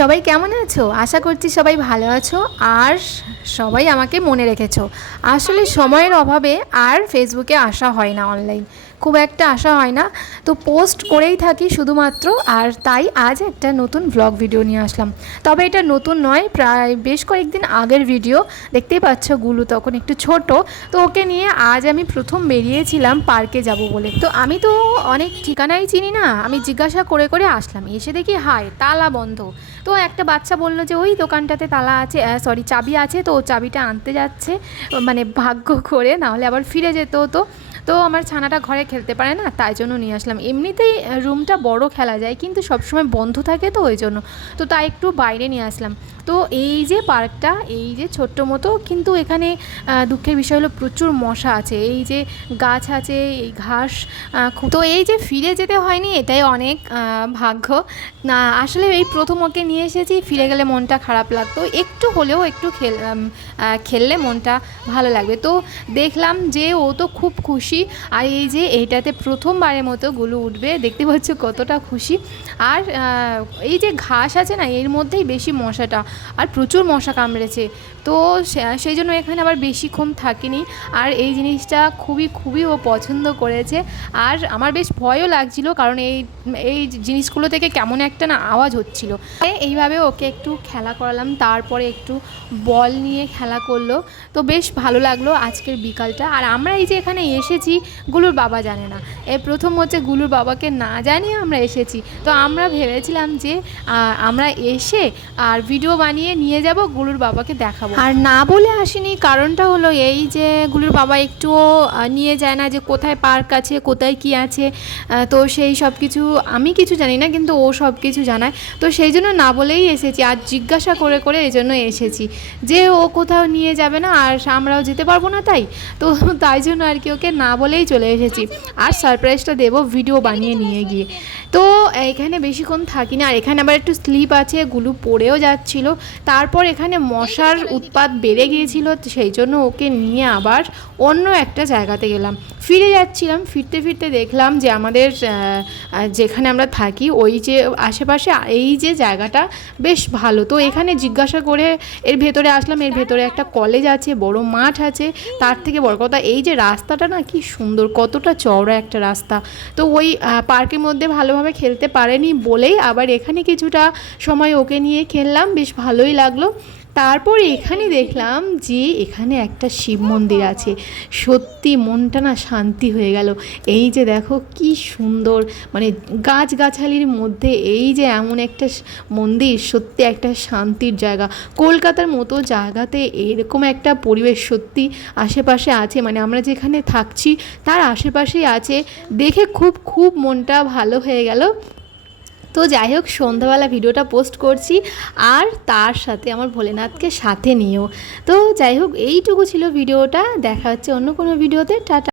সবাই কেমন আছো? আশা করছি সবাই ভালো আছো আর সবাই আমাকে মনে রেখেছো। আসলে সময়ের অভাবে আর ফেসবুকে আসা হয় না, অনলাইন খুব একটা আসা হয় না, তো পোস্ট করেই থাকি শুধুমাত্র। আর তাই আজ একটা নতুন ব্লগ ভিডিও নিয়ে আসলাম। তবে এটা নতুন নয়, প্রায় বেশ কয়েকদিন আগের ভিডিও। দেখতেই পাচ্ছ গুলু তখন একটু ছোট, তো ওকে নিয়ে আজ আমি প্রথম বেরিয়েছিলাম পার্কে যাব বলে। তো আমি তো অনেক ঠিকানাই চিনি না, আমি জিজ্ঞাসা করে করে আসলাম, এসে দেখি হায় তালা বন্ধ। তো একটা বাচ্চা বললো যে ওই দোকানটাতে তালা আছে, সরি চাবি আছে, তো ও চাবিটা আনতে যাচ্ছে, মানে ভাগ্য করে, নাহলে আবার ফিরে যেত। তো আমার ছানাটা ঘরে খেলতে পারে না, তাই জন্য নিয়ে আসলাম। এমনিতেই রুমটা বড়, খেলা যায়, কিন্তু সবসময় বন্ধ থাকে, তো ওই জন্য তো তাই একটু বাইরে নিয়ে আসলাম। তো এই যে পার্কটা, এই যে ছোট্ট মতো, কিন্তু এখানে দুঃখের বিষয় হলো প্রচুর মশা আছে। এই যে গাছ আছে, এই ঘাস, তো এই যে ফিরে যেতে হয়নি, এটাই অনেক ভাগ্য। না আসলে এই প্রথম ওকে নিয়ে এসেছি, ফিরে গেলে মনটা খারাপ লাগতো, একটু হলেও একটু খেললে মনটা ভালো লাগবে। তো দেখলাম যে ও তো খুব খুশি, আর এই যে এইটাতে প্রথমবারের মতো গুলো উঠবে, দেখতে পাচ্ছ কতটা খুশি। আর এই যে ঘাস আছে না, এর মধ্যেই বেশি মশাটা, আর প্রচুর মশা কামড়েছে, তো সেই জন্য এখানে আবার বেশিক্ষণ থাকিনি। আর এই জিনিসটা খুবই খুবই ও পছন্দ করেছে। আর আমার বেশ ভয়ও লাগছিল, কারণ এই জিনিসগুলো থেকে কেমন একটা না আওয়াজ হচ্ছিল। এইভাবে ওকে একটু খেলা করালাম, তারপরে একটু বল নিয়ে খেলা করলো, তো বেশ ভালো লাগলো আজকের বিকালটা। আর আমরা এই যে এখানে এসেছি, গুলুর বাবা জানে না, এর প্রথম হচ্ছে গুলুর বাবাকে না জানিয়ে আমরা এসেছি। তো আমরা ভেবেছিলাম যে আমরা এসে আর ভিডিও বানিয়ে নিয়ে যাব, গুলুর বাবাকে দেখাবো। আর না বলে আসিনি, কারণটা হলো এই যে গুলুর বাবা একটুও নিয়ে যায় না, যে কোথায় পার্ক আছে, কোথায় কি আছে, তো সেই সব কিছু আমি কিছু জানি না, কিন্তু ও সব কিছু জানায়, তো সেই জন্য না বলেই এসেছি। আর জিজ্ঞাসা করে করে এই জন্য এসেছি যে ও কোথাও নিয়ে যাবে না আর আমরাও যেতে পারবো না, তাই জন্য আর কি ওকে না বলেই চলে এসেছি। আর সারপ্রাইজটা দেবো ভিডিও বানিয়ে নিয়ে গিয়ে। তো এখানে বেশিক্ষণ থাকি না, আর এখানে আবার একটু স্লিপ আছে, গুলু পড়েও যাচ্ছিল। তারপর এখানে মশার উৎপাত বেড়ে গিয়েছিল, সেই জন্য ওকে নিয়ে আবার অন্য একটা জায়গাতে গেলাম। ফিরে যাচ্ছিলাম, ফিরতে ফিরতে দেখলাম যে আমাদের যেখানে আমরা থাকি ওই যে আশেপাশে এই যে জায়গাটা বেশ ভালো, তো এখানে জিজ্ঞাসা করে এর ভেতরে আসলাম। এর ভেতরে একটা কলেজ আছে, বড় মাঠ আছে, তার থেকে বড় কথা এই যে রাস্তাটা না কি সুন্দর, কতটা চওড়া একটা রাস্তা। তো ওই পার্কের মধ্যে ভালোভাবে খেলতে পারেনি বলেই আবার এখানে কিছুটা সময় ওকে নিয়ে খেললাম, বেশ ভালোই লাগলো। তারপর এখানে দেখলাম যে এখানে একটা শিব মন্দির আছে, সত্যি মনটা না শান্তি হয়ে গেল। এই যে দেখো কি সুন্দর, মানে গাছগাছালির মধ্যে এই যে এমন একটা মন্দির, সত্যি একটা শান্তির জায়গা। কলকাতার মতো জায়গাতে এরকম একটা পরিবেশ সত্যি আশেপাশে আছে, মানে আমরা যেখানে থাকছি তার আশেপাশেই আছে, দেখে খুব খুব মনটা ভালো হয়ে গেল। তো যাই হোক, সন্ধ্যাবেলা ভিডিওটা পোস্ট করছি, আর তার সাথে আমার ভোলেনাথকে সাথে নিয়েও। তো যাই হোক, এইটুকু ছিল ভিডিওটা, দেখা হচ্ছে অন্য কোনো ভিডিওতে। টাটা।